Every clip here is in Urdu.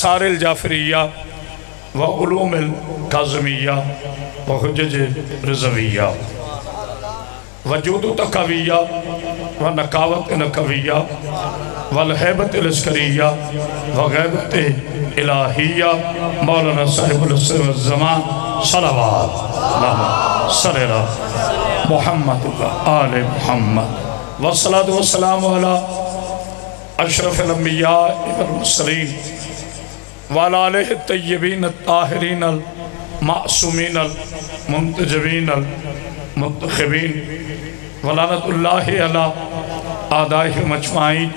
آثار الجعفریہ و علوم الکاظمیہ و حجج رضویہ وجود تقویہ و نقاوت نقویہ والحیبت العسکریہ و غیبت الہیہ مولانا صاحب العصر والزمان صلوات اللہم صلی اللہ محمد و آل محمد والصلاة والسلام علی اشرف الانبیاء والمرسلین وعلى آلہ الطیبین الطاہرین المعصومین المنتجبین المنتخبین ولعنت اللہ علی اعدائہم اجمعین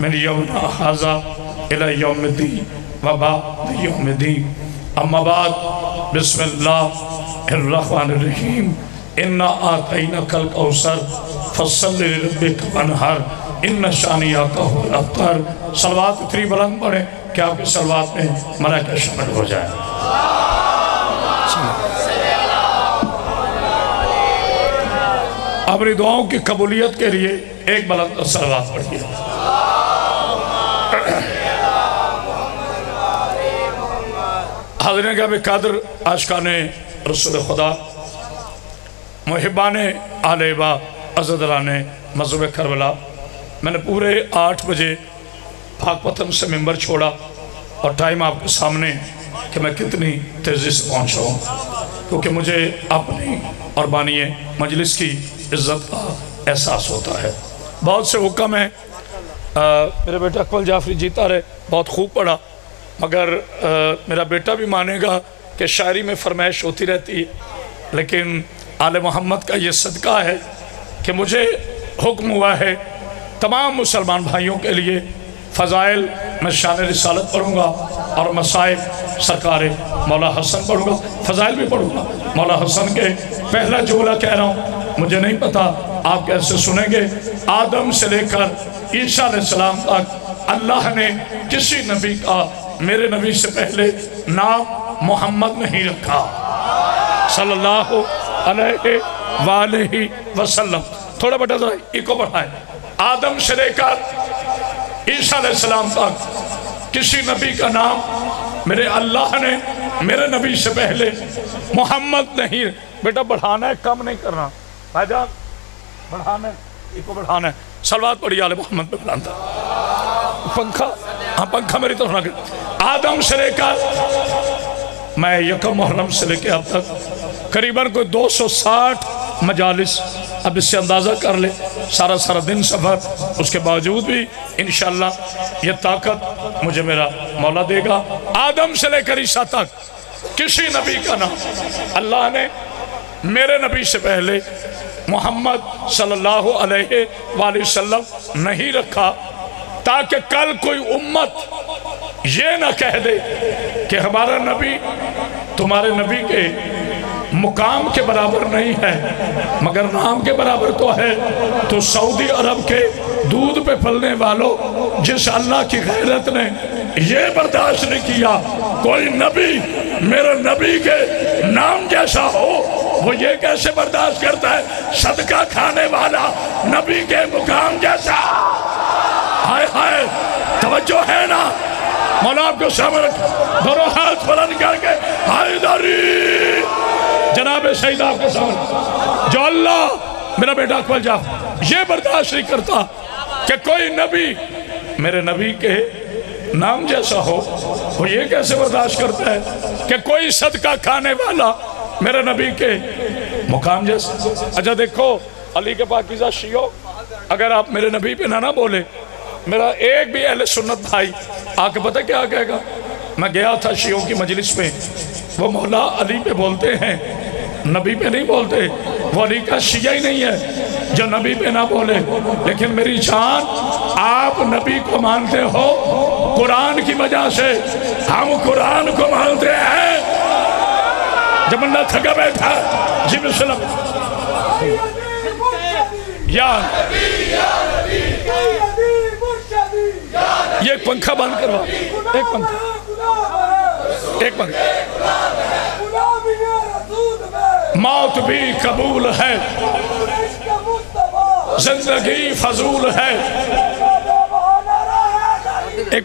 من یومنا ھذا الی یوم الدین و بعد یوم الدین اما بعد بسم اللہ الرحمن الرحیم انا آتیناک الکوثر فصل لربک وانحر ان شانیاک هو الابتر صلوات اتنی بلند پڑھیں کہ آپ کی صلوات میں ملائکہ شامل ہو جائیں اپنی دعاؤں کی قبولیت کے لیے ایک بلند صلوات پڑھیے حاضرین گرامی قادر عاشقان رسول خدا محبان آل با عزدلان مذہب کربلا میں نے پورے 8 بجے پاک پتن سے ممبر چھوڑا اور ٹائم آپ کے سامنے کہ میں کتنی تیزی سے پہنچا ہوں کیونکہ مجھے اپنی اور بانی مجلس کی عزت کا احساس ہوتا ہے بہت سے حکم ہیں میرے بیٹا اکمل جعفری جیتا رہے بہت خوب پڑھا مگر میرا بیٹا بھی مانے گا کہ شاعری میں فرمائش ہوتی رہتی ہے لیکن آل محمد کا یہ صدقہ ہے کہ مجھے حکم ہوا ہے تمام مسلمان بھائیوں کے لیے فضائل میں شان رسالت پڑھوں گا اور مصائب سرکار مولا حسن پڑھوں گا فضائل بھی پڑھوں گا مولا حسن کے پہلا جملہ کہہ رہا ہوں مجھے نہیں پتا آپ کیسے سنیں گے آدم سے لے کر عیسیٰ علیہ السلام تک اللہ نے کسی نبی کا میرے نبی سے پہلے نام محمد نہیں رکھا صلی اللہ علیہ وآلہ وسلم تھوڑا بٹا ذرا ایک کو بڑھائیں آدم سے لے کر عیسیٰ علیہ السلام تک کسی نبی کا نام میرے اللہ نے میرے نبی سے پہلے محمد نہیں بیٹا بڑھانا ہے کم نہیں کرنا بھائی جان بڑھانا ہے ایک کو بڑھانا ہے صلوات پڑھی آل محمد پہ بلانتا پنکھا ہاں پنکھا میری طرف نہ کر آدم سے لے کر میں یکم محرم سے لے کے اب تک قریباً کوئی 260 مجالس اب اس سے اندازہ کر لے سارا دن سفر اس کے باوجود بھی انشاءاللہ یہ طاقت مجھے میرا مولا دے گا آدم سے لے کر عیسیٰ تک کسی نبی کا نام اللہ نے میرے نبی سے پہلے محمد صلی اللہ علیہ وآلہ وسلم نہیں رکھا تاکہ کل کوئی امت یہ نہ کہہ دے کہ ہمارا نبی تمہارے نبی کے مقام کے برابر نہیں ہے مگر نام کے برابر تو ہے تو سعودی عرب کے دودھ پہ پھلنے والوں جس اللہ کی غیرت نے یہ برداشت نہیں کیا کوئی نبی میرے نبی کے نام جیسا ہو وہ یہ کیسے برداشت کرتا ہے صدقہ کھانے والا نبی کے مقام جیسا ہائے ہائے توجہ ہے نا مولا آپ کو سامنے رکھ دونوں ہاتھ بلند کر کے حیدری جناب سید آپ کے سامنے جو اللہ میرا بیٹا اکمل جعفری یہ برداشت نہیں کرتا کہ کوئی نبی میرے نبی کے نام جیسا ہو وہ یہ کیسے برداشت کرتا ہے کہ کوئی صدقہ کھانے والا میرے نبی کے مقام جیسا اچھا دیکھو علی کے پاکیزہ شیعو اگر آپ میرے نبی پہ نہ بولے میرا ایک بھی اہل سنت بھائی آکے پتہ کیا کہے گا میں گیا تھا شیعوں کی مجلس میں وہ مولا علی پہ بولتے ہیں نبی پہ نہیں بولتے وہ علی کا شیعہ ہی نہیں ہے جو نبی پہ نہ بولے لیکن میری جان آپ نبی کو مانتے ہو قرآن کی وجہ سے ہم قرآن کو مانتے ہیں جب میں تھکا بیٹھا جی بسلم یا یہ ایک پنکھا بند کروا ایک پنکھا موت بھی قبول ہے زندگی فضول ہے ایک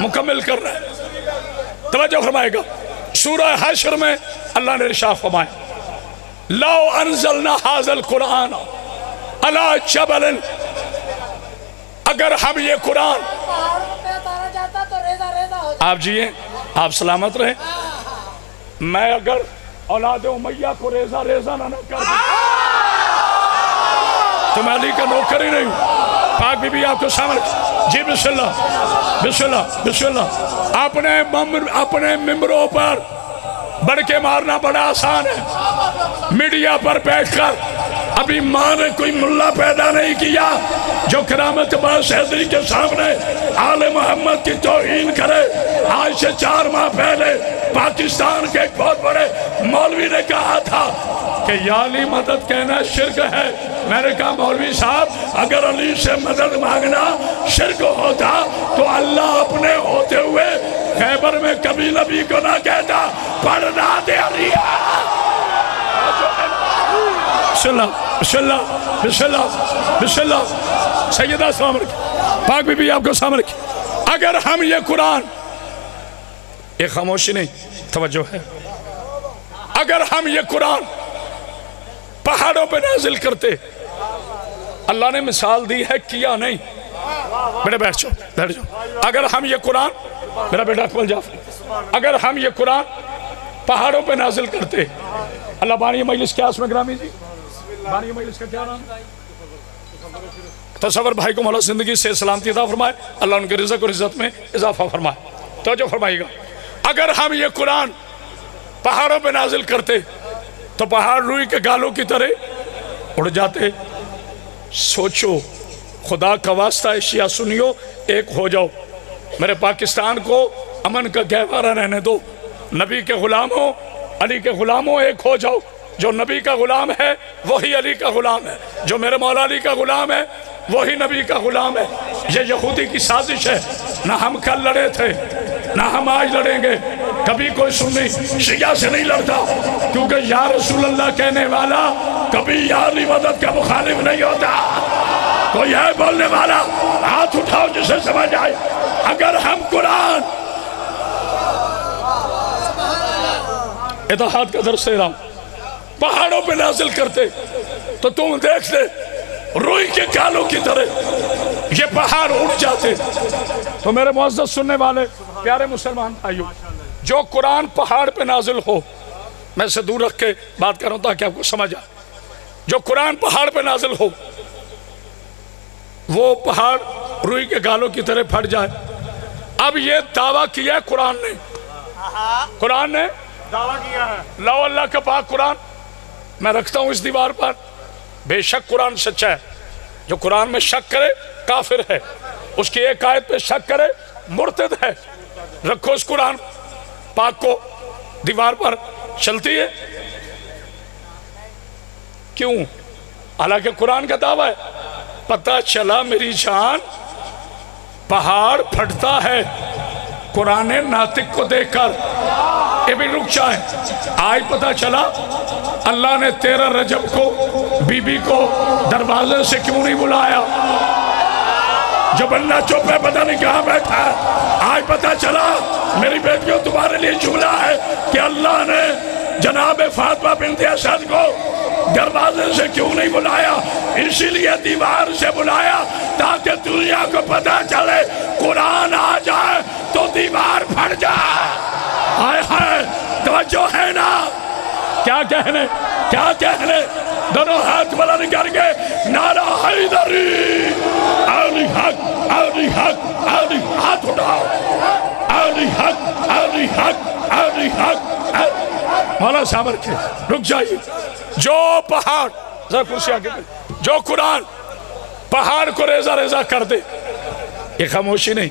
مکمل کر رہا ہے. توجہ فرمائے گا. سورہ حشر میں اللہ نے ارشاد فرمایا لو انزلنا هذا القرآن على جبل، اگر ہم یہ قرآن، آپ جیئے آپ سلامت رہیں، میں اگر اولاد امیہ کو ریزہ ریزہ نہ کر دوں تو میں علی کا نوکر ہی نہیں ہوں. پاک بی بی آپ کو سامنے جی بسم اللہ بسم اللہ بسم اللہ. اپنے ممبروں پر بڑھ کے مارنا بڑا آسان ہے. میڈیا پر بیٹھ کر ابھی ماں نے کوئی ملہ پیدا نہیں کیا جو کرامت باز حیدری کے سامنے آل محمد کی توہین کرے. آج سے 4 ماہ پہلے پاکستان کے ایک بہت بڑے مولوی نے کہا تھا کہ یا علی مدد کہنا شرک ہے. میں نے کہا مولوی صاحب اگر علی سے مدد مانگنا شرک ہوتا تو اللہ اپنے ہوتے ہوئے خیبر میں کبھی نبی کو نہ کہتا پڑھنا دے علی. بسم اللہ بسم اللہ بسم اللہ بسم اللہ. سیدہ سلام علیکم، پاک بی بی آپ کو سلام علیکم. اگر ہم یہ قرآن، یہ خاموشی نہیں توجہ ہے، اگر ہم یہ قرآن پہاڑوں پہ نازل کرتے، اللہ نے مثال دی ہے کیا نہیں. بیٹے بیٹھ جاؤ. اگر ہم یہ قرآن، میرا بیٹا اکمل جعفری، اگر ہم یہ قرآن پہاڑوں پہ نازل کرتے. اللہ بانی مجلس کیا اس میں گرامی جی، بانی مجلس کا کیا نام؟ تصور بھائی کو مولا زندگی سے سلامتی عطا فرمائے، اللہ ان کے رزق اور عزت میں اضافہ فرمائے. توجہ فرمائیے گا. اگر ہم یہ قرآن پہاڑوں پہ نازل کرتے تو پہاڑ روئی کے گالوں کی طرح اڑ جاتے. سوچو، خدا کا واسطہ اشیاء سنیو، ایک ہو جاؤ. میرے پاکستان کو امن کا گہوارہ رہنے دو. نبی کے غلاموں، علی کے غلاموں، ایک ہو جاؤ. جو نبی کا غلام ہے وہی علی کا غلام ہے، جو میرے مولا علی کا غلام ہے وہی نبی کا غلام ہے. یہ یہودی کی سازش ہے. نہ ہم کل لڑے تھے نہ ہم آج لڑیں گے. کبھی کوئی سنی شیعہ سے نہیں لڑتا، کیونکہ یا رسول اللہ کہنے والا کبھی یا علی مدد کا مخالف نہیں ہوتا. کوئی ہے بولنے والا؟ ہاتھ اٹھاؤ جسے سمجھ آئے. اگر ہم قرآن اتحاد کا درس دے رہا ہوں پہاڑوں پہ نازل کرتے تو تم دیکھتے روئی کے کالوں کی طرح یہ پہاڑ اٹھ جاتے. تو میرے معزز سننے والے پیارے مسلمان بھائیوں، جو قرآن پہاڑ پہ نازل ہو، میں سے دور رکھ کے بات کر رہا ہوں تاکہ آپ کو سمجھ آئے. جو قرآن پہاڑ پہ نازل ہو وہ پہاڑ روئی کے گالوں کی طرح پھٹ جائے. اب یہ دعویٰ کیا ہے قرآن نے دعویٰ کیا ہے. لو اللہ کا پاک قرآن میں رکھتا ہوں اس دیوار پر. بے شک قرآن سچا ہے. جو قرآن میں شک کرے کافر ہے، اس کی ایک آیت پہ شک کرے مرتد ہے. رکھو اس قرآن پاک کو دیوار پر. چلتی ہے کیوں؟ حالانکہ قرآن کا دعویٰ ہے. پتہ چلا میری جان پہاڑ پھٹتا ہے قرآن ناطق کو دیکھ کر. یہ بھی رک جائیں. آج پتہ چلا اللہ نے 13 رجب کو بی بی کو دروازے سے کیوں نہیں بلایا؟ جو بندہ چپ ہے پتہ نہیں کہاں بیٹھا ہے. آج پتہ چلا میری بیٹیوں تمہارے لیے جملہ ہے کہ اللہ نے جناب فاطمہ بنت اسد کو دروازے سے کیوں نہیں بلایا؟ اسی لیے دیوار سے بلایا تاکہ دنیا کو پتہ چلے قرآن آ جائے تو دیوار پھٹ جائے. ہائے ہائے توجہ ہے نا؟ کیا کہنے دونوں ہاتھ بلند کر کے نعرہ حیدری علی حق علی حق علی. ہاتھ اٹھاؤ. علی حق علی حق علی حق. مولا صاحب رکھے رک جائیے. جو پہاڑ ذرا کرسی آگے جو قرآن پہاڑ کو ریزہ ریزہ کر دے، یہ خاموشی نہیں.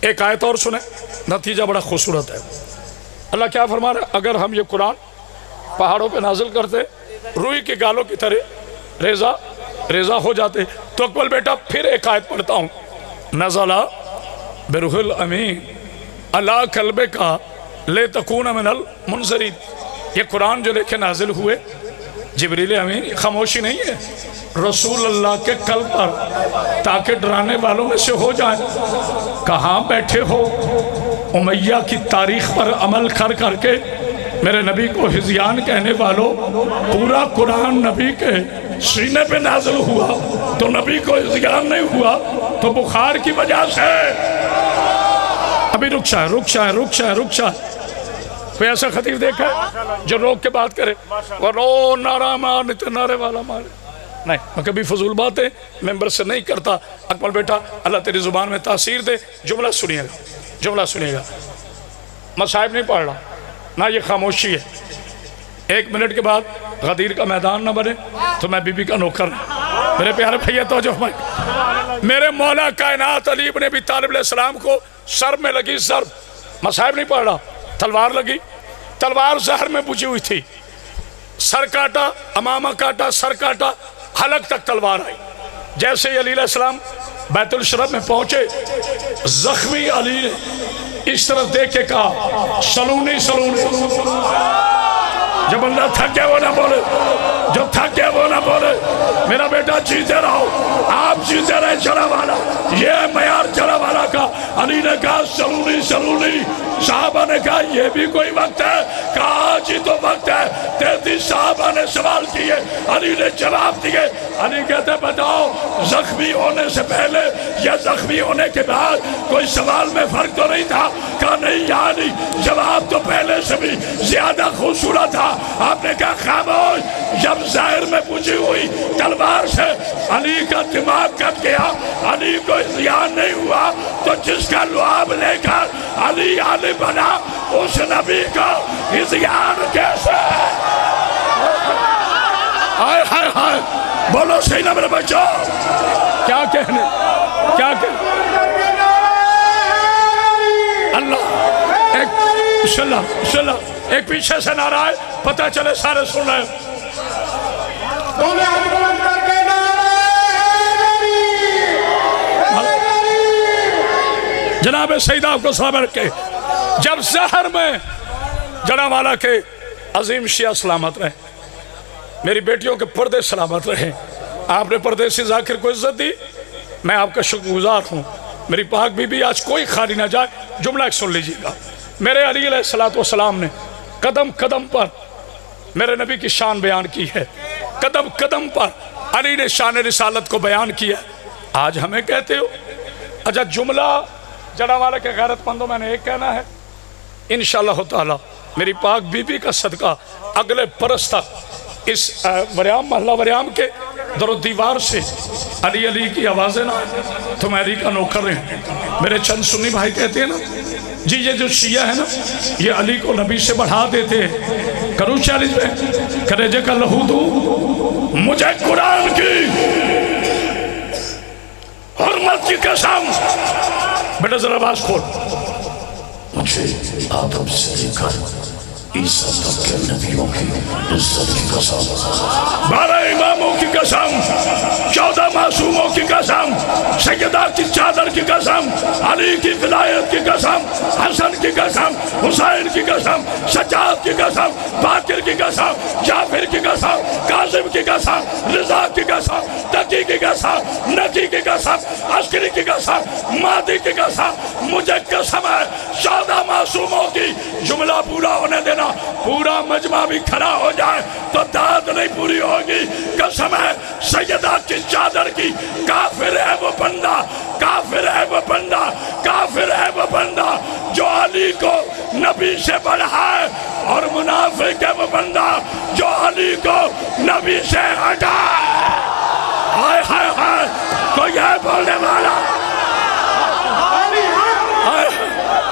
ایک آیت اور سنیں، نتیجہ بڑا خوبصورت ہے. اللہ کیا فرما رہا ہے؟ اگر ہم یہ قرآن پہاڑوں پہ نازل کرتے روئی کے گالوں کی طرح ریزہ ہو جاتے. تو اکمل بیٹا پھر ایک آیت پڑھتا ہوں. نزلہ بروح الامین اللہ قلبے کا لے تکون من المنذرین. یہ قرآن جو لے کے نازل ہوئے جبریل امین. خاموشی نہیں ہے. رسول اللہ کے قلب پر تاکہ ڈرانے والوں میں سے ہو جائیں۔ کہاں بیٹھے ہو امیہ کی تاریخ پر عمل کر کر کے میرے نبی کو ہزیان کہنے والوں، پورا قرآن نبی کے سینے پہ نازل ہوا تو نبی کو ہزیان نہیں ہوا تو بخار کی وجہ سے۔ ابھی رک جائے۔ کوئی ایسا خطیب دیکھا ہے جو روک کے بات کرے وہ نعرہ مارتے نعرے والا مارے؟ نہیں، میں کبھی فضول باتیں ممبر سے نہیں کرتا۔ اکمل بیٹا اللہ تیری زبان میں تاثیر دے، جملہ سنیے گا۔ مصائب نہیں پڑھ رہا، نہ یہ خاموشی ہے۔ 1 منٹ کے بعد غدیر کا میدان نہ بنے تو میں بی بی کا نوکر نہیں۔ میرے پیارے بھائیے توجہ فرمائیں، میرے مولا کائنات علی ابن ابی طالب علیہ السلام کو سر میں لگی ضرب، مصائب نہیں پڑھ رہا، تلوار لگی، تلوار زہر میں بجھی ہوئی تھی، سر کاٹا، امامہ کاٹا، سر کاٹا، حلق تک تلوار آئی۔ جیسے ہی علی علیہ السلام بیت الشرف میں پہنچے، زخمی علی نے اس طرف دیکھ کے کہا سلونی۔ جو بندہ تھک گیا وہ نہ بولے، جو تھک گیا وہ نہ بولے۔ میرا بیٹا جیتے رہو، آپ جیتے رہے جڑا والا، یہ ہے معیار جڑا والا کا۔ علی نے کہا سلونی۔ صحابہ نے کہا یہ بھی کوئی وقت ہے؟ کہا آج ہی تو وقت ہے۔ 33 صحابہ نے سوال کیے، علی نے جواب دیے۔ علی کہتے بتاؤ زخمی ہونے سے پہلے یا زخمی ہونے کے بعد کوئی سوال میں فرق تو نہیں تھا؟ کہا نہیں یا علی، جواب تو پہلے سے بھی زیادہ خوبصورت تھا۔ آپ نے کہا خاموش۔ جب ظاہر میں پوچھی ہوئی تلوار سے علی کا دماغ کٹ گیا، علی کو زیان نہیں ہوا، تو جس کا لعاب لے کر علی بنا اس نبی کا زیان کیسے؟ ہائے بولو صحیح نہ میرے بچوں، کیا کہنے اللہ ایک پیچھے سے نعرہ ہے، پتہ چلے سارے سن رہے ہیں۔ جناب سیدہ آپ کو سلام رکھے۔ جب زہر میں جڑا والا کے عظیم شیعہ سلامت رہے، میری بیٹیوں کے پردے سلامت رہے، آپ نے پردیسی ذاکر کو عزت دی، میں آپ کا شکر گزار ہوں۔ میری پاک بی بی آج کوئی خالی نہ جائے، جملہ ایک سن لیجیے گا۔ میرے علی علیہ السلام نے قدم قدم پر میرے نبی کی شان بیان کی ہے، قدم قدم پر علی نے شان رسالت کو بیان کیا۔ آج ہمیں کہتے ہو اچھا جملہ جڑا والا کے غیرت مندوں میں نے ایک کہنا ہے، انشاءاللہ تعالی میری پاک بی بی کا صدقہ اگلے برس تک اس وریام محلہ وریام کے در و دیوار سے علی کی آوازیں نہ تو میں علی کا نوکر رہے۔ میرے چند سنی بھائی کہتے ہیں نا جی یہ جو شیعہ ہے نا یہ علی کو نبی سے بڑھا دیتے ہیں۔ کروں چیلنج میں کریجے کا لہو دوں، مجھے قرآن کی حرمت کی قسم، بیٹا ذرا آواز کھول، مجھے آدم سے لے کر عیسیٰ تک کے نبیوں کی عزت کی قسم، 12 اماموں کی قسم، 14 معصوموں کی قسم، سیدہ کی چادر کی قسم، علی کی ولایت کی قسم، حسن کی قسم، حسین کی قسم، سجاد کی قسم، باقر کی قسم، جعفر کی قسم، قاسم کی قسم، رضا کی قسم، تقی کی قسم، نقی کی قسم، عسکری کی قسم، مادی کی قسم، مجھے قسم ہے 14 معصوموں کی۔ جملہ پورا ہونے دینا، پورا مجمع بھی کھڑا ہو جائے تو داد نہیں پوری ہوگی۔ قسم ہے سیدہ کی چادر کی، کافر ہے وہ بندہ، کافر ہے وہ بندہ، کافر ہے وہ بندہ جو علی کو نبی سے بڑھائے، اور منافق ہے وہ بندہ جو علی کو نبی سے ہٹائے۔ ہائے ہائے ہائے، کوئی ہے بولنے والا؟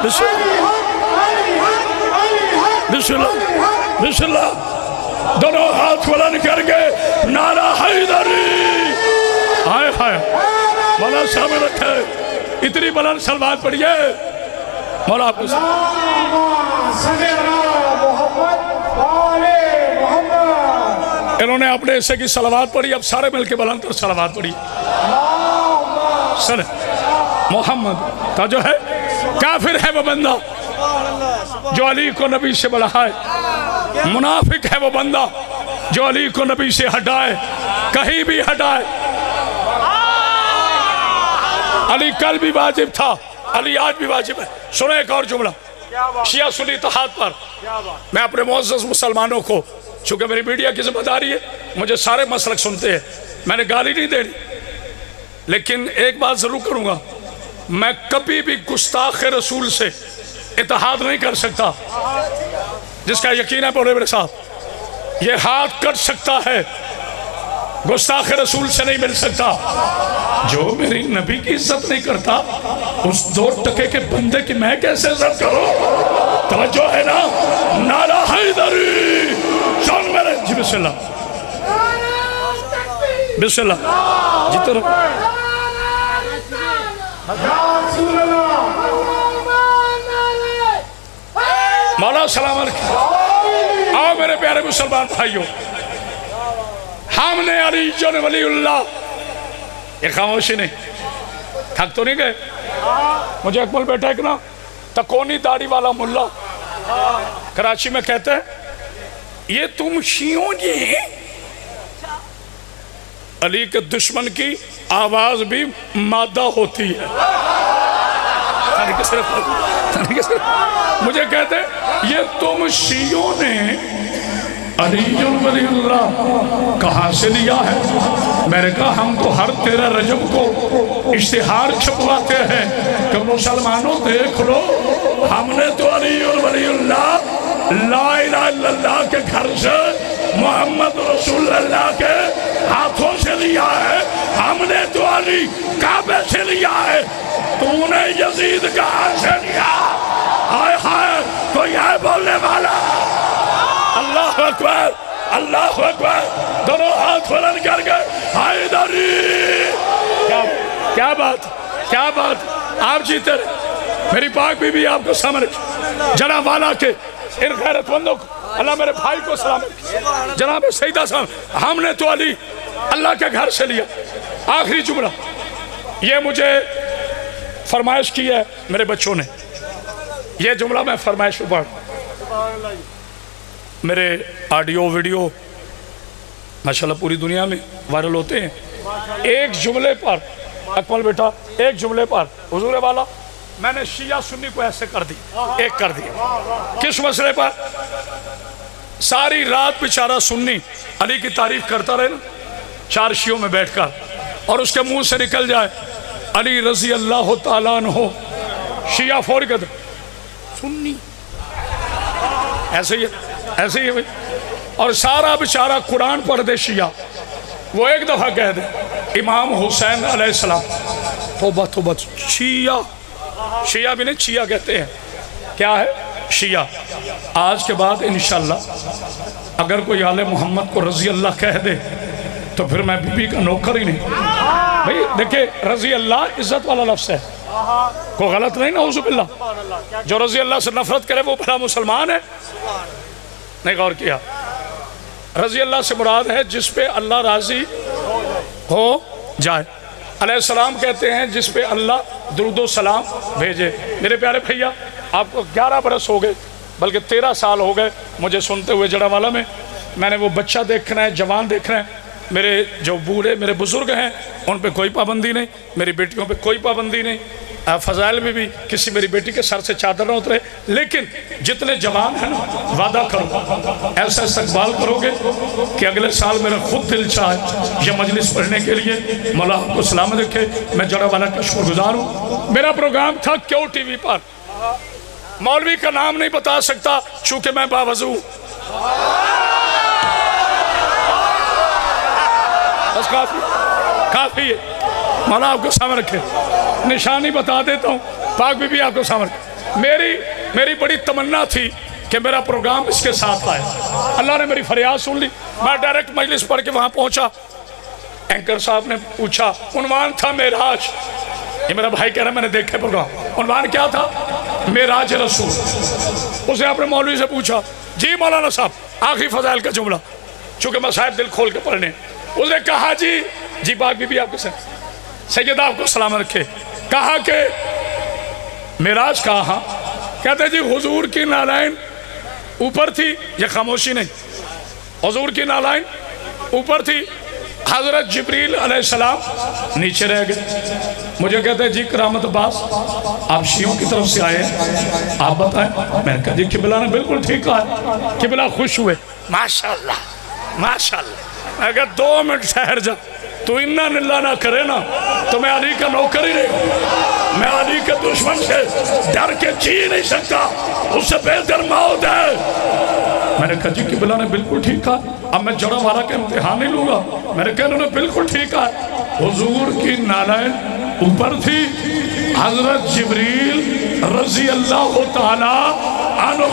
بسم اللہ بسم اللہ بسم اللہ، دونوں ہاتھ بلند کر کے نعرہ حیدری۔ ہائے ہائے، مولا سامنے رکھے، اتنی بلند سلوات پڑھیے مولا آپ کو انہوں نے اپنے حصے کی صلوات پڑھی، اب سارے مل کے بلند کر صلوات پڑھی۔ صلی محمد کا جو ہے کافر ہے وہ بندہ جو علی کو نبی سے بڑھائے، منافق ہے وہ بندہ جو علی کو نبی سے ہٹائے۔ کہیں بھی ہٹائے. علی کل بھی واجب تھا، علی آج بھی واجب ہے. سنیں ایک اور جملہ شیعہ سنی اتحاد پر. میں اپنے معزز مسلمانوں کو، چونکہ میری میڈیا کی ذمہ داری ہے، مجھے سارے مسلک سنتے ہیں، میں نے گالی نہیں دینی، لیکن ایک بات ضرور کروں گا، میں کبھی بھی گستاخ رسول سے اتحاد نہیں کر سکتا. جس کا یقین ہے بولے میرے ساتھ، یہ ہاتھ کٹ سکتا ہے، گستاخ رسول سے نہیں مل سکتا. جو میری نبی کی عزت نہیں کرتا، اس 2 ٹکے کے بندے کی میں کیسے عزت کروں؟ توجہ ہے نا؟ نعرہ حیدری. سن میرے جی بسم اللہ، بسم اللہ جیتے رہو. مولا سلام علیکم. آؤ میرے پیارے مسلمان بھائیوں، ہم نے علی جن ولی اللہ. یہ خاموشی نہیں، تھک تو نہیں گئے؟ مجھے اکمل بیٹا ایک نا تکونی داڑھی والا ملا کراچی میں کہتے ہیں، یہ تم شیعوں جی. علی کے دشمن کی آواز بھی مادہ ہوتی ہے. مجھے کہتے ہیں یہ تم شیعوں نے علی ولی اللہ کہاں سے لیا ہے؟ میں نے کہا ہم تو ہر 13 رجب کو اشتہار چھپواتے ہیں کہ مسلمانوں دیکھ لو، ہم نے تو علی ولی اللہ لا الہ الا اللہ کے گھر سے محمد رسول اللہ کے ہاتھوں سے لیا ہے. ہم نے تو علی کعبے سے لیا ہے، تو نے یزید کہاں سے لیا؟ ہائے ہائے کوئی ہے بولنے والا؟ اللہ اکبر، اللہ اکبر. دونوں ہاتھ بلند کر گئے. حیدری. کیا بات، کیا بات. آپ جیتے رہے. میری پاک بی بی آپ کو سامنے، جناب والا کے ان غیرت مندوں کو، اللہ میرے بھائی کو سلام. جناب سیدہ صاحب، ہم نے تو علی اللہ کے گھر سے لیا. آخری جملہ یہ مجھے فرمائش کی ہے میرے بچوں نے. یہ جملہ میں فرمائش پڑھ، میرے آڈیو ویڈیو ماشاءاللہ پوری دنیا میں وائرل ہوتے ہیں. ایک جملے پر اکمل بیٹا، ایک جملے پر حضور والا میں نے شیعہ سنی کو ایسے کر دی، ایک کر دی. کس مسئلے پر؟ ساری رات بیچارہ سنی علی کی تعریف کرتا رہے نا 4 شیعوں میں بیٹھ کر، اور اس کے منہ سے نکل جائے علی رضی اللہ تعالیٰ عنہ، شیعہ فوری کہتے سنی ایسے ہی ہے، ایسے ہی ہے. اور سارا بیچارہ قرآن پڑھ دے شیعہ، وہ ایک دفعہ کہہ دے امام حسین علیہ السلام. توبہ توبہ. شیعہ بھی نہیں، شیعہ کہتے ہیں. کیا ہے؟ شیعہ. آج کے بعد انشاءاللہ اگر کوئی آل محمد کو رضی اللہ کہہ دے تو پھر میں بی بی کا نوکر ہی نہیں. بھئی دیکھیں، رضی اللہ عزت والا لفظ ہے، کوئی غلط نہیں. نعوذ باللہ، جو رضی اللہ سے نفرت کرے وہ بھلا مسلمان ہے؟ نہیں غور کیا. رضی اللہ سے مراد ہے جس پہ اللہ راضی ہو جائے. علیہ السلام کہتے ہیں جس پہ اللہ درود و سلام بھیجے. میرے پیارے بھائیا، آپ کو 11 برس ہو گئے، بلکہ 13 سال ہو گئے مجھے سنتے ہوئے جڑا والا میں نے وہ بچہ دیکھنا ہے، جوان دیکھنا ہے. میرے جو بوڑھے میرے بزرگ ہیں ان پہ کوئی پابندی نہیں، میری بیٹیوں پہ کوئی پابندی نہیں. فضائل میں بھی کسی میری بیٹی کے سر سے چادر نہ اترے. لیکن جتنے جوان ہیں وعدہ کرو ایسا استقبال کرو گے کہ اگلے سال میرا خود دل چاہے یہ مجلس پڑھنے کے لیے. مولا آپ کو سلامت رکھے. میں جڑا والا کا شکر گزار ہوں. میرا پروگرام تھا کیوں ٹی وی پر. مولوی کا نام نہیں بتا سکتا چونکہ میں باوضو. بس کافی ہے. مولا آپ کو سامنے رکھے. نشانی بتا دیتا ہوں، پاک بی بی آپ کو سامنے رکھے. میری بڑی تمنا تھی کہ میرا پروگرام اس کے ساتھ آئے. اللہ نے میری فریاد سن لی. میں ڈائریکٹ مجلس پڑھ کے وہاں پہنچا. اینکر صاحب نے پوچھا، عنوان تھا معراج. یہ میرا بھائی کہہ رہا ہے میں نے دیکھے پروگرام. عنوان کیا تھا؟ معراج رسول. اس نے اپنے مولوی سے پوچھا، جی مولانا صاحب آخری فضائل کا جملہ، چونکہ مسائل دل کھول کے پڑھنے. اس نے کہا جی پاک بی بی آپ کے ساتھ سیدہ آپ کو سلام رکھے. کہا کہ معراج کہا. کہتے جی حضور کی نالائن اوپر تھی. یہ خاموشی نہیں. حضور کی نالائن اوپر تھی حضرت جبریل علیہ السلام نیچے رہ گئے. مجھے کہتے ہیں جی کرامت عباس آپ شیعوں کی طرف سے آئے ہیں, آپ بتائیں. میں نے کہا جی قبلہ نے بالکل ٹھیک کہا ہے. قبلہ خوش ہوئے, ماشاءاللہ ماشاءاللہ. میں کہا 2 منٹ ٹھہر جا, تو انا نلہ نہ کرے نا تو میں علی کا نوکر ہی نہیں ہوں. میں علی کے دشمن سے ڈر کے جی نہیں سکتا, اس سے بہتر موت ہے. میں نے کہا جی قبلہ نے بالکل ٹھیک کہا. اب میں جڑا والا کا امتحان نہیں لوں گا. میں نے کہا انہوں نے بالکل ٹھیک کہا. حضور کی نالین اوپر تھی, حضرت جبریل رضی اللہ تعالی عنہ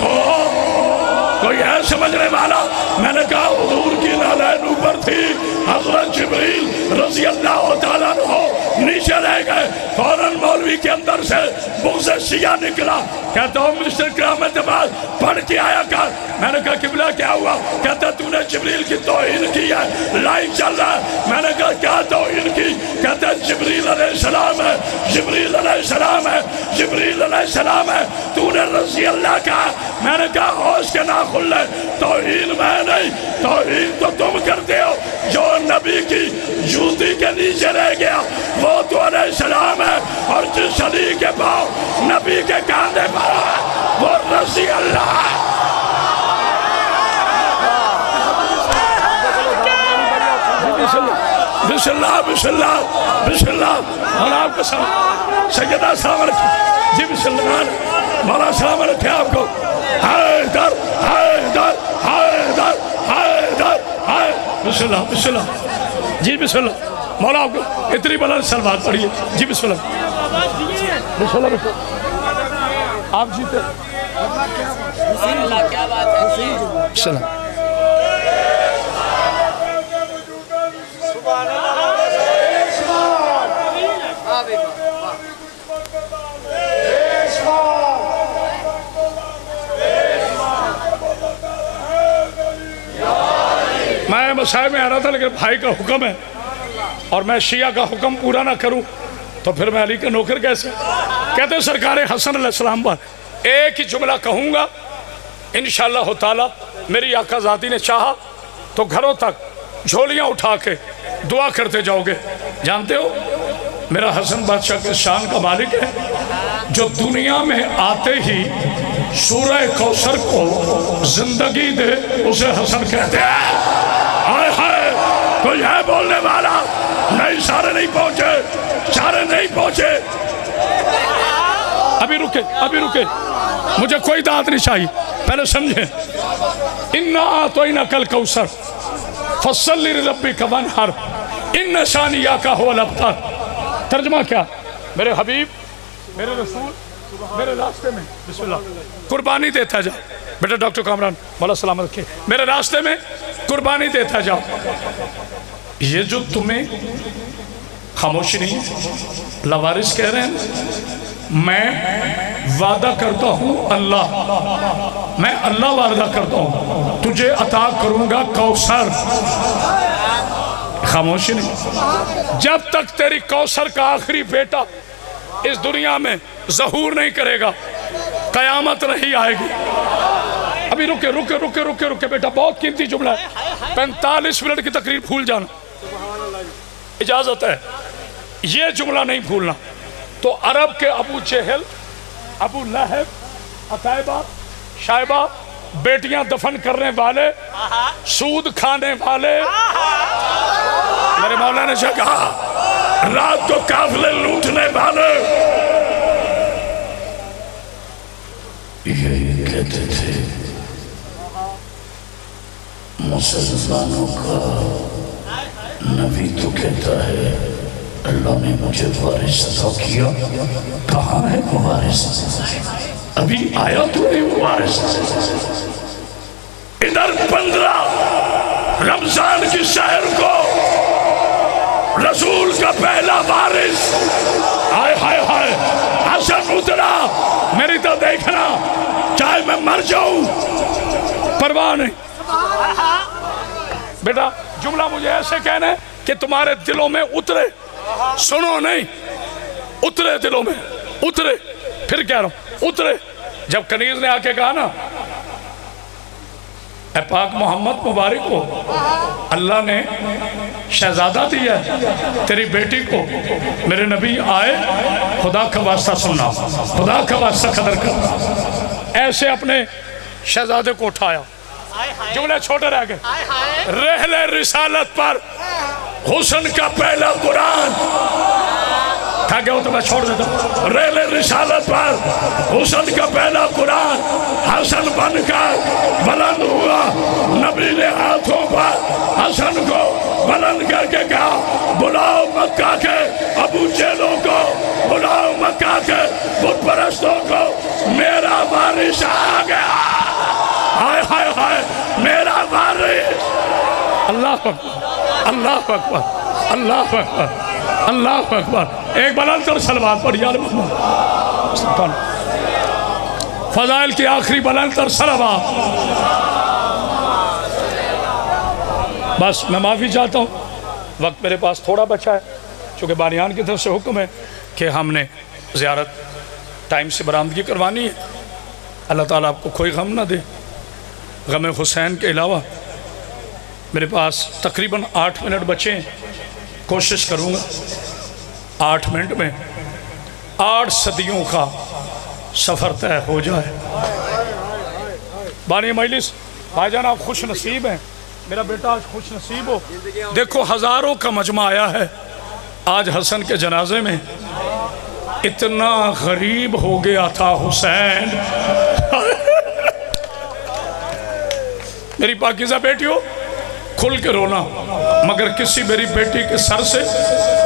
کوئی ہے سمجھنے والا. میں نے کہا حضور کی نالین اوپر تھی, حضرت جبریل رضی اللہ تعالیٰ عنہ نیچے رہ گئے. فوراً مولوی کے اندر سے بغض شیعہ نکلا. کہتا ہوں مسٹر کرامت عباس پڑھ کے آیا کر. میں نے کہا قبلہ کیا ہوا؟ کہتا تو نے جبریل کی توہین کی ہے, لائن چل رہا ہے. میں نے کہا کیا توہین کی؟ کہتا جبریل علیہ السلام ہے, جبریل علیہ السلام ہے, جبریل علیہ السلام ہے. تو نے رضی اللہ کہا. میں نے کہا ہوش کے نہ کھل لے, توہین میں نہیں, توہین تو تم کرتے ہو. جو نبی کی جوتی کے نیچے رہ گیا وہ تو علیہ السلام ہے, اور جس علی کے پاؤں نبی کے کاندھے پر ہے وہ رضی اللہ ہے. بسم اللہ بسم اللہ بسم اللہ. مولا آپ کو سلام. سیدہ سلام رکھیں جی. بسم اللہ. مولا سلام رکھیں آپ کو. حیدر حیدر حیدر حیدر حیدر. بسم اللہ بسم اللہ جی. بسم اللہ. مولا آپ کو اتنی بلند سلوات پڑھیے جی. بسم اللہ بسم اللہ بسم اللہ. آپ جیتے بسم اللہ. کیا بات ہے. بسم اللہ. میں مسائل میں آ رہا تھا لیکن بھائی کا حکم ہے اور میں شیعہ کا حکم پورا نہ کروں تو پھر میں علی کا نوکر کیسے. کہتے ہیں سرکار حسن علیہ السلام پر ایک ہی جملہ کہوں گا انشاءاللہ تعالی. میری آقا ذاتی نے چاہا تو گھروں تک جھولیاں اٹھا کے دعا کرتے جاؤ گے. جانتے ہو میرا حسن بادشاہ کے شان کا مالک ہے جو دنیا میں آتے ہی سورہ کوثر کو زندگی دے اسے حسن کہتے ہیں. آئے ہائے کوئی ہے بولنے والا؟ نہیں, سارے نہیں پہنچے, سارے نہیں پہنچے. ابھی رکے ابھی رکے, مجھے کوئی داد نہیں چاہیے, پہلے سمجھیں. اِنَّا أَعْطَيْنَاكَ الْكَوْثَرَ فَصَلِّ لِرَبِّكَ وَانْحَرْ إِنَّ شَانِئَكَ هُوَ الْأَبْتَرُ. ترجمہ کیا؟ میرے حبیب, میرے رسول, میرے راستے میں بسم اللہ قربانی دیتا جا. بیٹا ڈاکٹر کامران مولا سلامت رکھے, میرے راستے میں قربانی دیتا جاؤ. یہ جو تمہیں خاموشی نہیں لوارث کہہ رہے ہیں, میں وعدہ کرتا ہوں اللہ, میں اللہ وعدہ کرتا ہوں تجھے عطا کروں گا کوثر. خاموشی نہیں. جب تک تیری کوثر کا آخری بیٹا اس دنیا میں ظہور نہیں کرے گا قیامت نہیں آئے گی. ابھی رکے رکے رکے رکے رکے بیٹا, بہت قیمتی جملہ ہے. 45 منٹ کی تقریر بھول جانا, اجازت ہے. یہ جملہ نہیں بھولنا. تو عرب کے ابو جہل, ابو لہب, عتیبہ, شائبہ, بیٹیاں دفن کرنے والے, سود کھانے والے, میرے مولا نے کہا رات کو قافلے لوٹنے والے, یہی کہتے تھے مسلمانوں کا نبی تو کہتا ہے اللہ نے مجھے وارث عطا کیا. کہاں ہے وہ وارث؟ ابھی آیا تو نہیں وہ وارث. ادھر 15 رمضان کی شہر کو رسول کا پہلا وارث, آئے ہائے ہائے حسن اترا. میری تو دیکھنا, چاہے میں مر جاؤں پرواہ نہیں. بیٹا جملہ مجھے ایسے کہنا ہے کہ تمہارے دلوں میں اترے, سنو نہیں, اترے دلوں میں, اترے. پھر کہہ رہا ہوں اترے. جب کنیز نے آ کے کہا نا اے پاک محمد مبارک کو اللہ نے شہزادہ دیا ہے تیری بیٹی کو میرے نبی آئے خدا کا واسطہ سننا خدا کا واسطہ قدر کرنا ایسے اپنے شہزادے کو اٹھایا جملے چھوٹے رہ گئے رحل رسالت پر حسن کا پہلا قرآن تھا گیا ہو تو میں چھوڑ دیتا ہوں رحل رسالت پر حسن کا پہلا قرآن حسن بن کر بلند ہوا نبی نے ہاتھوں پر حسن کو بلند کر کے کہا بلاؤ مکہ کے ابو جہلوں کو بلاؤ مکہ کے بت پرستوں کو میرا وارث آ گیا ہائے ہائے ہائے میرا وارث اللہ اکبر اللہ اکبر اللہ اکبر اللہ اکبر ایک بلند تر صلوات پڑھ یا محمد فضائل کی آخری بلند تر صلوات بس میں معافی چاہتا ہوں وقت میرے پاس تھوڑا بچا ہے چونکہ بانیان کی طرف سے حکم ہے کہ ہم نے زیارت ٹائم سے برآمدگی کروانی ہے اللہ تعالیٰ آپ کو کوئی غم نہ دے غم حسین کے علاوہ میرے پاس تقریباً 8 منٹ بچے ہیں کوشش کروں گا 8 منٹ میں 8 صدیوں کا سفر طے ہو جائے بانی مجلس بھائی جان آپ خوش نصیب ہیں میرا بیٹا آج خوش نصیب ہو دیکھو ہزاروں کا مجمع آیا ہے آج حسن کے جنازے میں اتنا غریب ہو گیا تھا حسین میری پاکیزہ بیٹیوں کھل کے رونا مگر کسی میری بیٹی کے سر سے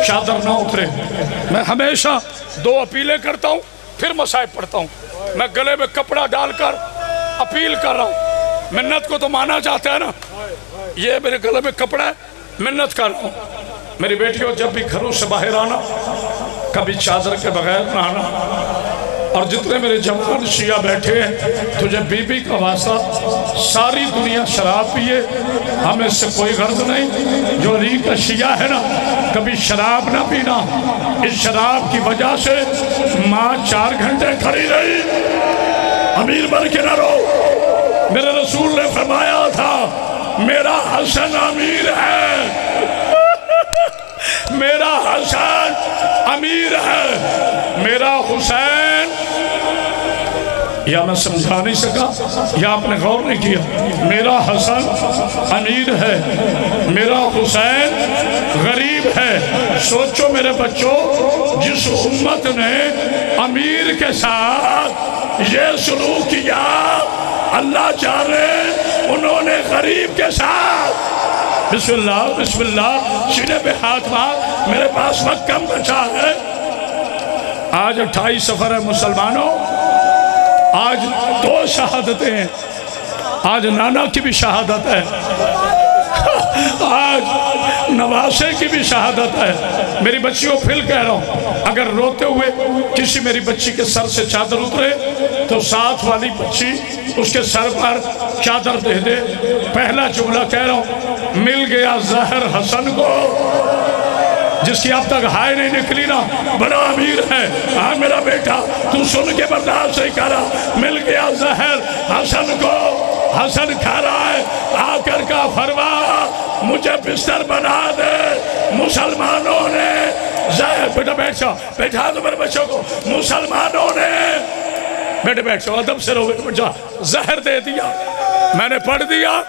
چادر نہ اترے میں ہمیشہ 2 اپیلیں کرتا ہوں پھر مصائب پڑھتا ہوں میں گلے میں کپڑا ڈال کر اپیل کر رہا ہوں منت کو تو مانا جاتا ہے نا یہ میرے گلے میں کپڑا ہے منت کر رہا ہوں میری بیٹیوں جب بھی گھروں سے باہر آنا کبھی چادر کے بغیر نہ آنا اور جتنے میرے جوان شیعہ بیٹھے ہیں تجھے بی بی کا واسطہ ساری دنیا شراب پیے ہمیں اس سے کوئی غرض نہیں جو علی کا شیعہ ہے نا کبھی شراب نہ پینا اس شراب کی وجہ سے ماں 4 گھنٹے کھڑی رہی امیر بن کے نہ رو میرے رسول نے فرمایا تھا میرا حسن امیر ہے میرا حسن امیر ہے میرا حسین یا میں سمجھا نہیں سکا یا آپ نے غور نہیں کیا میرا حسن امیر ہے میرا حسین غریب ہے سوچو میرے بچوں جس امت نے امیر کے ساتھ یہ سلوک کیا اللہ جانے انہوں نے غریب کے ساتھ بسم اللہ سینے پہ ہاتھ مار میرے پاس وقت کم بچا ہے آج 28 سفر ہے مسلمانوں آج 2 شہادتیں ہیں آج نانا کی بھی شہادت ہے آج نواسے کی بھی شہادت ہے میری بچیوں پھر کہہ رہا ہوں اگر روتے ہوئے کسی میری بچی کے سر سے چادر اترے تو ساتھ والی بچی اس کے سر پر چادر دے دے پہلا جملہ کہہ رہا ہوں مل گیا زہر حسن کو جس کی اب تک ہائے نہیں نکلی نا بڑا امیر ہے ہاں میرا بیٹا تو سن کے برداشت نہیں کرا مل گیا زہر حسن کو حسن کھا رہا ہے آ کر کا فرما مجھے بستر بنا دے مسلمانوں نے زہر بیٹا بیٹھ جاؤ بیٹھا دو میرے بچوں کو مسلمانوں نے بیٹے بیٹھ جاؤ ادب سے رو بیٹھ جاؤ زہر دے دیا میں نے پڑھ دیا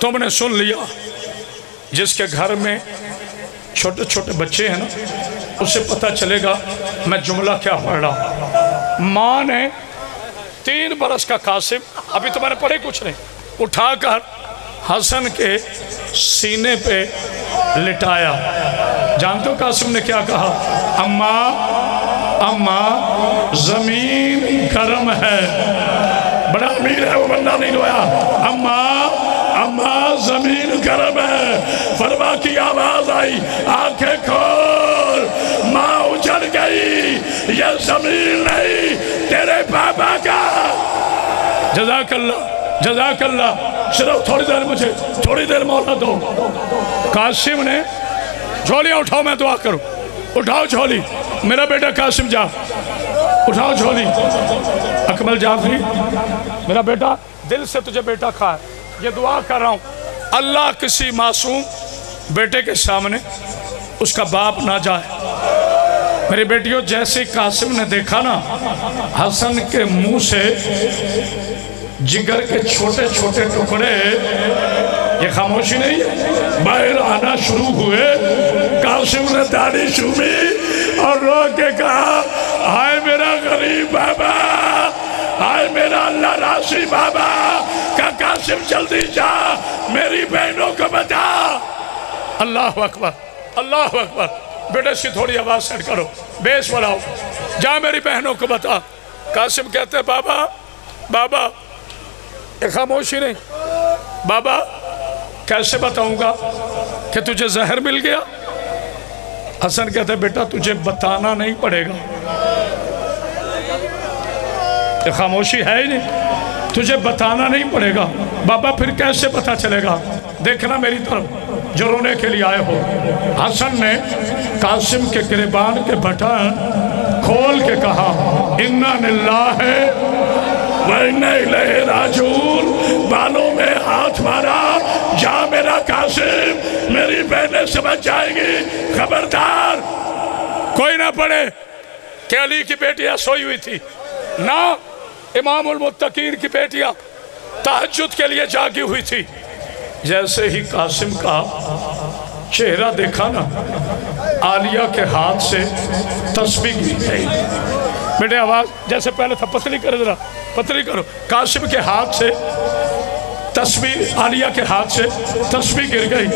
تم نے سن لیا جس کے گھر میں چھوٹے چھوٹے بچے ہیں نا اسے پتہ چلے گا میں جملہ کیا پڑھ رہا ہوں ماں نے 3 برس کا قاسم ابھی تو میں نے پڑھے کچھ نہیں اٹھا کر حسن کے سینے پہ لٹایا جانتے ہو قاسم نے کیا کہا اماں زمین گرم ہے بڑا امیر ہے وہ بندہ نہیں رویا اماں زمین گرم ہے فرما کی آواز آئی آنکھیں کھول ماں اجڑ گئی یہ زمین نہیں تیرے بابا کا جزاک اللہ صرف تھوڑی دیر مجھے تھوڑی دیر مولا دو قاسم نے جھولیاں اٹھاؤ میں دعا کروں اٹھاؤ جھولی میرا بیٹا قاسم جا اٹھاؤ جھولی اکمل جعفری میرا بیٹا دل سے تجھے بیٹا کھا ہے یہ دعا کر رہا ہوں، اللہ کسی معصوم بیٹے کے سامنے اس کا باپ نہ جائے۔ میری بیٹیوں، جیسے قاسم نے دیکھا نا حسن کے منہ سے جگر کے چھوٹے چھوٹے ٹکڑے، یہ خاموشی نہیں ہے، باہر آنا شروع ہوئے، قاسم نے داڑھی چومی اور رو کے کہا، ہائے میرا غریب بابا، ہائے میرا اللہ راسی بابا، کہ قاسم جلدی جا میری بہنوں کو بتا۔ اللہ اکبر، اللہ اکبر۔ بیٹے اس کی تھوڑی آواز سیٹ کرو، بیس بڑھاؤ، جا میری بہنوں کو بتا۔ قاسم کہتے ہیں بابا، بابا، ایک خاموشی نہیں، بابا کیسے بتاؤں گا کہ تجھے زہر مل گیا؟ حسن کہتے ہیں بیٹا تجھے بتانا نہیں پڑے گا۔ ایک خاموشی ہے ہی نہیں، تجھے بتانا نہیں پڑے گا۔ بابا پھر کیسے پتا چلے گا؟ دیکھنا میری طرف جو رونے کے لیے آئے ہو۔ حسن نے قاسم کے گریبان کے بٹن کھول کے کہا، اِنَّا لِلَّهِ وَإِنَّا إِلَيْهِ رَاجِعُونَ۔ بالوں میں ہاتھ مارا، جا میرا قاسم، میری بہنیں سمجھ جائیں گی، خبردار کوئی نہ پڑے کہ علی کی بیٹیاں سوئی ہوئی تھی، نہ امام المتقین کی بیٹیاں تہجد کے لیے جاگی ہوئی تھی۔ جیسے ہی قاسم کا چہرہ دیکھا نا، عالیہ کے ہاتھ سے تسبیح گر گئی۔ بیٹے آواز جیسے پہلے تھا، پتلی کرو ذرا، پتلی کرو۔ قاسم کے ہاتھ سے تسبیح، عالیہ کے ہاتھ سے تسبیح گر گئی۔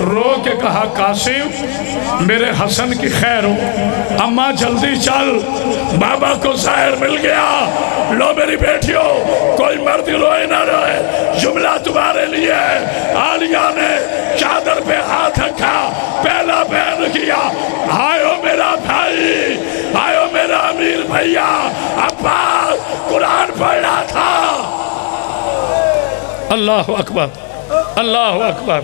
رو کے کہا، قاسم میرے حسن کی خیر ہو، اماں جلدی چل، بابا کو زہر مل گیا۔ لو میری بیٹیوں، کوئی مرد روئے نہ روئے، جملہ تمہارے لیے ہے۔ عالیہ نے چادر پہ ہاتھ رکھا، پہلا بیان کیا، آئیو میرا بھائی، آئیو میرا امیر بھائیا، عباس قرآن پڑھنا تھا۔ اللہ اکبر، اللہ اکبر،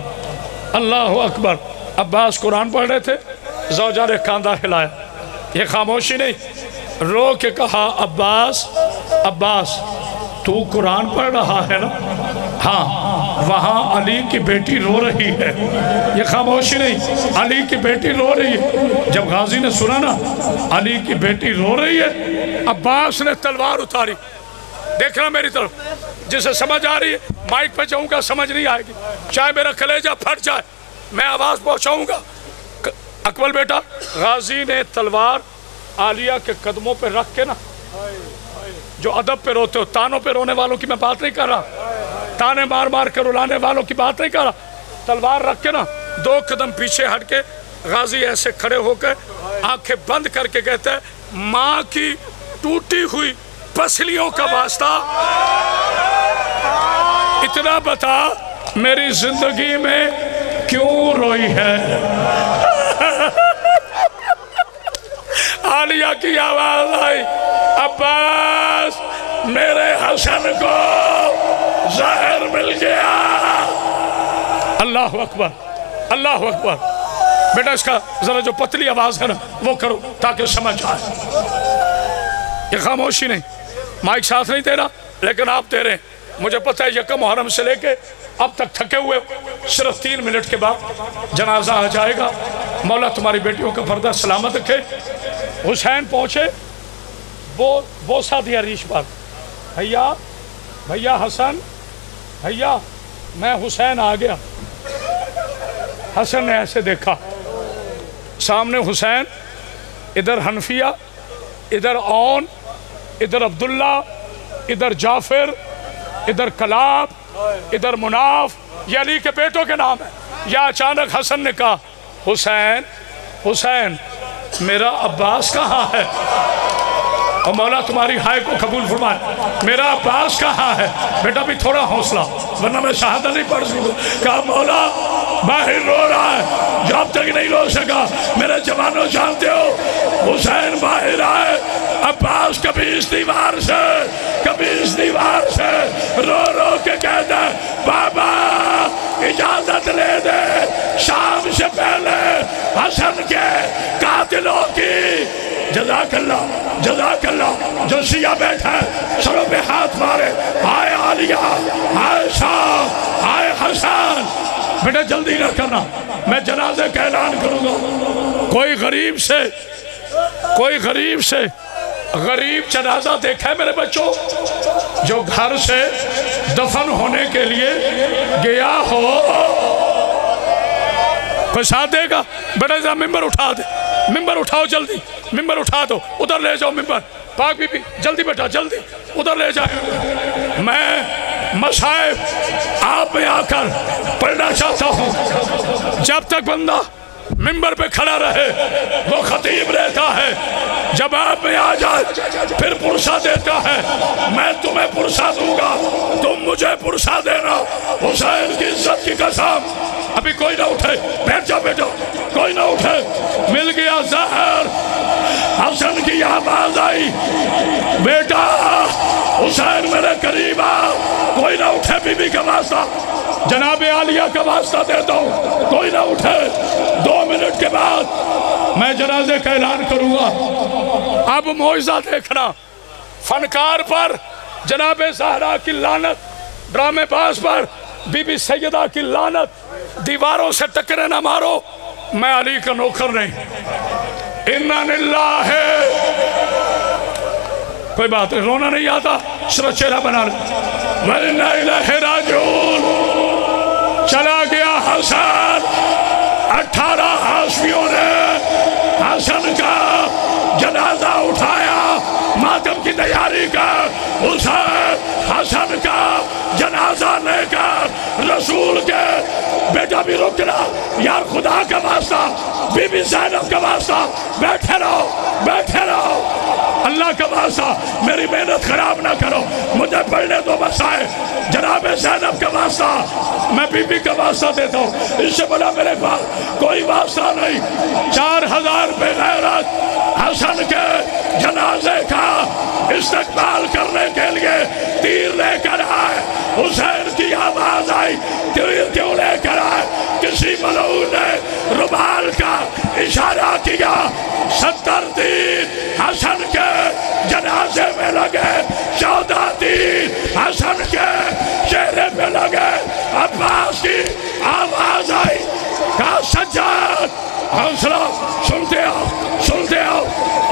اللہ اکبر۔ عباس قرآن پڑھ رہے تھے، زوجہ نے کاندھا ہلایا۔ یہ خاموشی نہیں، رو کے کہا، عباس، عباس تو قرآن پڑھ رہا ہے نا؟ ہاں، وہاں علی کی بیٹی رو رہی ہے۔ یہ خاموشی نہیں، علی کی بیٹی رو رہی ہے۔ جب غازی نے سنا نا علی کی بیٹی رو رہی ہے، عباس نے تلوار اتاری۔ دیکھنا میری طرف، جسے سمجھ آ رہی ہے مائک پہ جاؤں گا سمجھ نہیں آئے گی، چاہے میرا کلیجہ پھٹ جائے میں آواز پہنچاؤں گا۔ اکبر بیٹا، غازی نے تلوار عالیہ کے قدموں پہ رکھ کے نا، جو ادب پہ روتے ہو، تانوں پہ رونے والوں کی میں بات نہیں کر رہا، تانے مار مار کر رلانے والوں کی بات نہیں کر رہا، تلوار رکھ کے نا 2 قدم پیچھے ہٹ کے غازی ایسے کھڑے ہو کے آنکھیں بند کر کے کہتا ہے، ماں کی ٹوٹی ہوئی پسلیوں کا واسطہ اتنا بتا میری زندگی میں کیوں روئی ہے؟ عالیہ کی آواز آئی، عباس میرے حسن کو زہر مل گیا۔ اللہ اکبر، اللہ اکبر۔ بیٹا اس کا ذرا جو پتلی آواز ہے نا وہ کرو تاکہ سمجھ آئے۔ یہ خاموشی نہیں، مائک ساتھ نہیں دے رہا لیکن آپ دے رہے ہیں۔ مجھے پتہ ہے یکم محرم سے لے کے اب تک تھکے ہوئے، صرف 3 منٹ کے بعد جنازہ آ جائے گا۔ مولا تمہاری بیٹیوں کا پردہ سلامت رکھے۔ حسین پہنچے، بوسہ دیا ریش پر، بھیا بھیا حسن، بھیا میں حسین آ گیا۔ حسن نے ایسے دیکھا، سامنے حسین، ادھر حنفیہ، ادھر اون، ادھر عبداللہ، ادھر جعفر، ادھر کلاب، ادھر مناف، یہ علی کے بیٹوں کے نام ہیں۔ یا اچانک حسن نے کہا، حسین حسین میرا عباس کہاں ہے؟ اور مولا تمہاری ہائے کو قبول فرمائے، میرا عباس کہاں ہے؟ بیٹا بھی تھوڑا حوصلہ ورنہ میں شہادہ نہیں پڑھ سکوں۔ کہا مولا باہر رو رہا ہے، جو اب تک نہیں رو سکا، میرے جوانوں جانتے ہو حسین باہر آئے، عباس کبھی اس دیوار سے کبھی اس دیوار سے رو رو کے کہتا ہے، بابا اجازت لے دے شام سے پہلے حسن کے قاتلوں کی۔ جزاک اللہ، جزاک اللہ۔ جو شیعہ بیٹھا ہے سروں پہ ہاتھ مارے، ہائے عالیہ، ہائے شاہ، بیٹا جلدی نہ کرنا، میں جنازے کا اعلان کروں گا۔ کوئی غریب سے غریب جنازہ دیکھا ہے میرے بچوں، جو گھر سے دفن ہونے کے لیے گیا ہو؟ کوئی ساتھ دے گا؟ بیٹا ذرا ممبر اٹھا دے، ممبر اٹھاؤ جلدی، ممبر اٹھا دو، ادھر لے جاؤ ممبر۔ پاک بی بی جلدی بیٹا جلدی ادھر لے جائے۔ میں مصائب آپ میں آ کر پڑھنا چاہتا ہوں، جب تک بندہ ممبر پہ کھڑا رہے وہ خطیب رہتا ہے، جب آپ میں آ جائے پھر پرسہ دیتا ہے۔ میں تمہیں پرسہ دوں گا، تم مجھے پرسہ دینا۔ حسین کی عزت کی قسم۔ ابھی کوئی نہ اٹھے، بیٹھ جاؤ بیٹا، کوئی نہ اٹھے۔ مل گیا زہر، حسن کی آواز آئی، بیٹا حسین میرے قریب آ۔ کوئی نہ اٹھے، بی بی کا واسطہ، جناب عالیہ کا واسطہ دیتا ہوں، کوئی نہ اٹھے۔ 2 منٹ کے بعد میں جنازے کا اعلان کروں گا۔ اب معجزہ دیکھنا، فنکار پر جناب زہرا کی لعنت، ڈرامے باز پر بی بی سیدہ کی لعنت، دیواروں سے ٹکرے نہ مارو، میں علی کا نوکر نہیں۔ اِنَّا لِلَّهِ، کوئی بات نہیں، رونا نہیں آتا، صرف چہرہ بنا لے۔ وَإِنَّا إِلَيْهِ رَاجِعُونَ۔ چلا گیا حسن، 18 ہاشمیوں نے حسن کا جنازہ اٹھایا، ماتم کی تیاری کر۔ حسن کا جنازہ لے کر رسول کے، بیٹا بھی رکنا یار، خدا کا واسطہ، بی بی زینب کا واسطہ، بیٹھے رہو، اللہ کا واسطہ، میری محنت خراب نہ کرو، مجھے پڑھنے دو مسائل۔ جناب زینب کا واسطہ میں بی بی کا واسطہ دیتا ہوں، اس سے بڑا میرے پاس کوئی واسطہ نہیں۔ 4000 بے غیرت حسن کے جنازے کا استقبال کرنے کے لیے تیر لے کر آئے۔ حسین کی آواز آئی، تیر کیوں لے کر آئے؟ کسی ملعون نے رومال کا اشارہ کیا، 70 تیر حسن کے جنازے میں لگے، 14 تیر حسن کے چہرے پہ لگے۔ عباس کی آواز آئی، کہا سجاد حوصلہ، سنتے آؤ،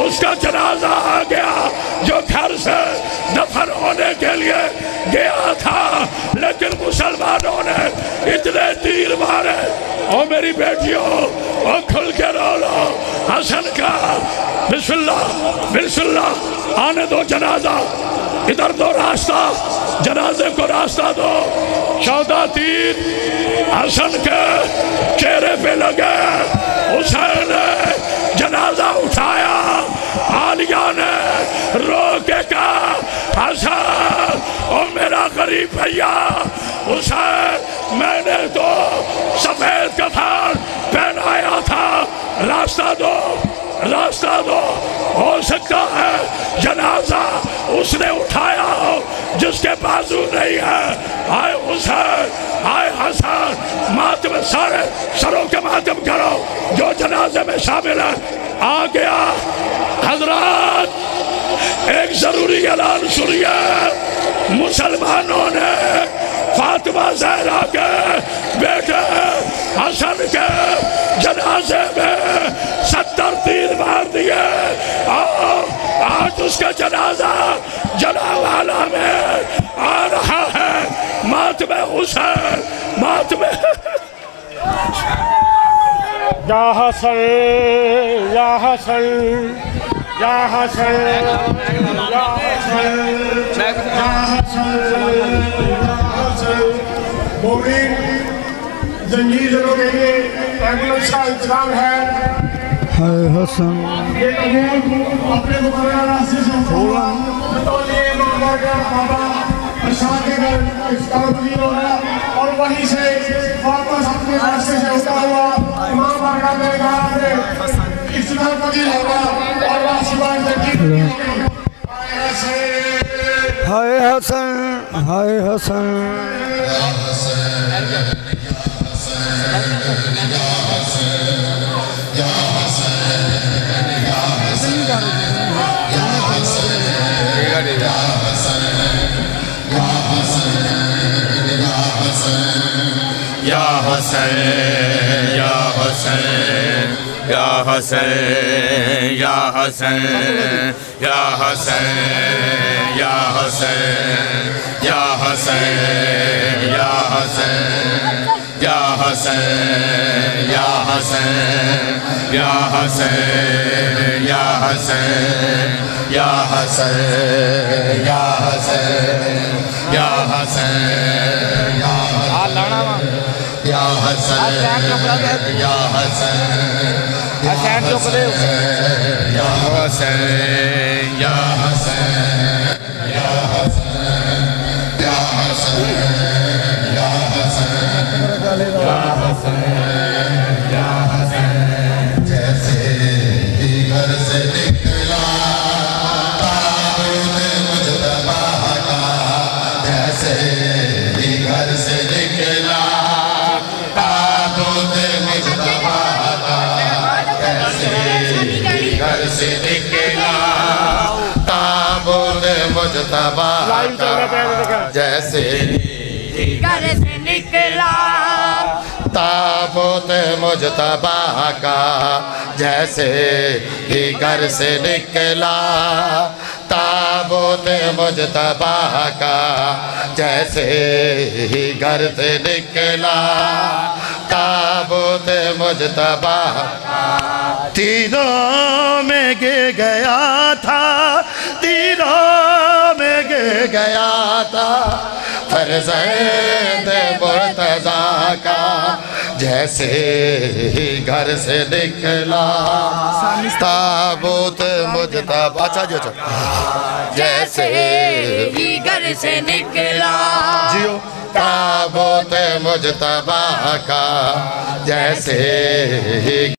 اس کا جنازہ آ گیا جو گھر سے دفن ہونے کے لیے گیا تھا، لیکن مسلمانوں نے اتنے تیر مارے۔ او میری بیٹیوں، او کھل کے رو لو، حسن کا بسم اللہ، آنے دو جنازہ، ادھر دو راستہ، جنازے کو راستہ دو۔ 14 تیر حسن کے چہرے پہ لگے، حسین نے جنازہ اٹھایا، عالیہ نے رو کے کہا حسن او میرا غریب بھیا حسین، میں نے تو سفید کفن پہنایا تھا، راستہ دو، ہو سکتا ہے جنازہ اس نے اٹھایا ہو جس کے بازو نہیں ہے۔ آئے حسین، آئے حسن، ماتم سارے سروں کے ماتم کرو جو جنازے میں شامل ہے۔ آ گیا حضرات، ایک ضروری اعلان سنیے، مسلمانوں نے فاطمہ زہرا کے بیٹے حسن کے جنازے میں 70 تیر مار دیے، اور آج اس کا جنازہ جنازہ میں آ رہا ہے۔ ماتم حسین، ماتم یا حسن، یا حسن، یا حسن، یا حسن، یا حسن، مومن زنجیروں کے لیے ایمبولنس کا انتظام ہے۔ ہائے حسن، یہ امور اپنے مقررہ راستے سے ہوگا، تولیے مقررہ بابا ارشاد کے گھر افطار پذیر ہوگا، اور وہیں سے واپس اپنے راستے سے ہوتا ہوا امام بارگاہ میں گھر میں افطار پذیر ہوگا، اور واسبان ترکیب ہوگی۔ ہائے حسن، ہائے حسن، یا حسن حسین یا حسین یا حسین یا حسین یا حسین یا حسین یا حسین یا حسین یا حسین یا حسین یا حسین یا حسین یا حسین یا حسین یا حسین یا یا حسین یا حسین یا حسین یا حسین یا حسین یا حسین یا حسین یا حسین یا حسین یا حسین جیسے ہی گھر سے نکلا تابوت مجتبیٰ کا جیسے ہی گھر سے نکلا تابوت مجتبیٰ کا جیسے ہی گھر سے نکلا تابوت مجتبیٰ کا جیسے گھر سے نکلا تابوت مجتبیٰ کا جیسے ہی گھر سے نکلا تابوت مجتبیٰ کا جیسے ہی گھر سے نکلا تابوت مجتبیٰ تینوں میں گر گیا تھا تینوں میں گر گیا تھا فرزند مرتضیٰ کا جیسے ہی گھر سے نکلا تابوت مجتبیٰ اچھا جی اچھا جیسے ہی گھر سے نکلا جیو تابوت مجتبیٰ کا جیسے ہی